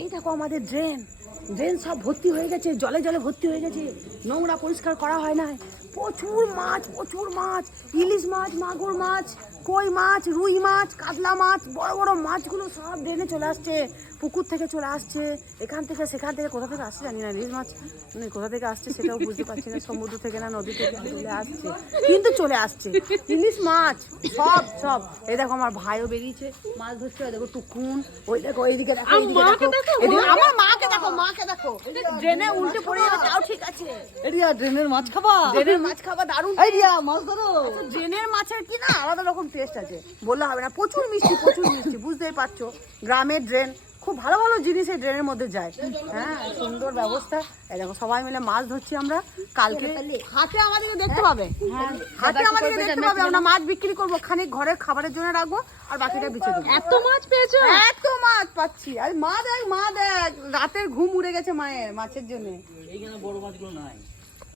এই দেখো আমাদের ড্রেন সব ভর্তি হয়ে গেছে, জলে জলে ভর্তি হয়ে গেছে, নোংরা পরিষ্কার করা হয় না। প্রচুর মাছ, ইলিশ মাছ, মাগুর মাছ, কই মাছ, রুই মাছ, কাতলা মাছ, বড় বড় মাছগুলো সব ড্রেনে চলে আসছে, পুকুর থেকে চলে আসছে, এখান থেকে সেখান থেকে, কোথা থেকে আসছে জানি না। ইলিশ মাছ কোথা থেকে আসছে সেটাও বুঝতে পারছি না, সমুদ্র থেকে না নদী থেকে চলে আসছে, কিন্তু চলে আসছে ইলিশ মাছ সব। এই দেখো আমার ভাইও বেরিয়েছে মাছ ধরছে, ওই দেখো টুকুন, ওই দেখো এইদিকে দেখো, আমার মাকে দেখো ড্রেনে উল্টে পড়ে যাবে, তাও ঠিক আছে। এরিয়া ড্রেনের মাছ খাবা দারুণ। এরিয়া মাছ ধরো। ড্রেনের মাছের কি না আলাদা রকম টেস্ট আছে, বললে হবে না। প্রচুর মিষ্টি, বুঝতেই পারছো, গ্রামের ড্রেন, খুব ভালো ভালো জিনিস এই ড্রেনের মধ্যে যায়। হ্যাঁ, সুন্দর ব্যবস্থা। এই দেখো সবাই মিলে মাছ ধরছি আমরা। কালকে হাটে আমাদেরকে দেখতে পাবে, আমরা মাছ বিক্রি করবো, খানিক ঘরের খাবারের জন্য রাখবো, আর বাকিটা বেঁচে দেবো। এত মাছ পেয়েছো? এত মাছ পাচ্ছি, আর মা দেখ রাতের ঘুম উড়ে গেছে মায়ের মাছের জন্য। এইখানে বড় মাছগুলো নাই।